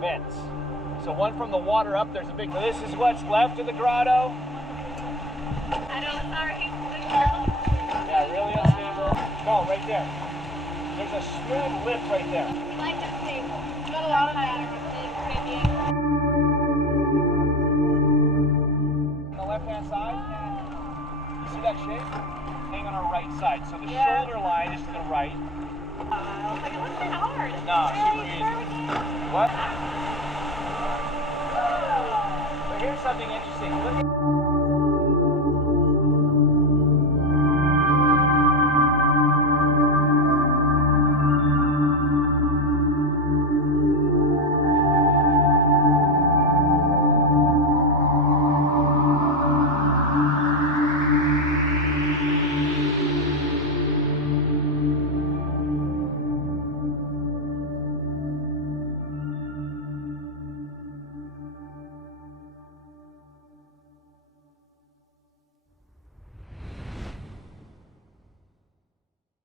vents. So one from the water up, there's a big, so this is what's left of the grotto. I know, sorry. Yeah, really unstable. No, right there. There's a smooth lip right there. Like unstable. Got a lot of matter. On the left-hand side, you see that shape? Hang on our right side. So the shoulder line is to the right. Like it looks kind of hard. No, super easy. What? But here's something interesting. Look at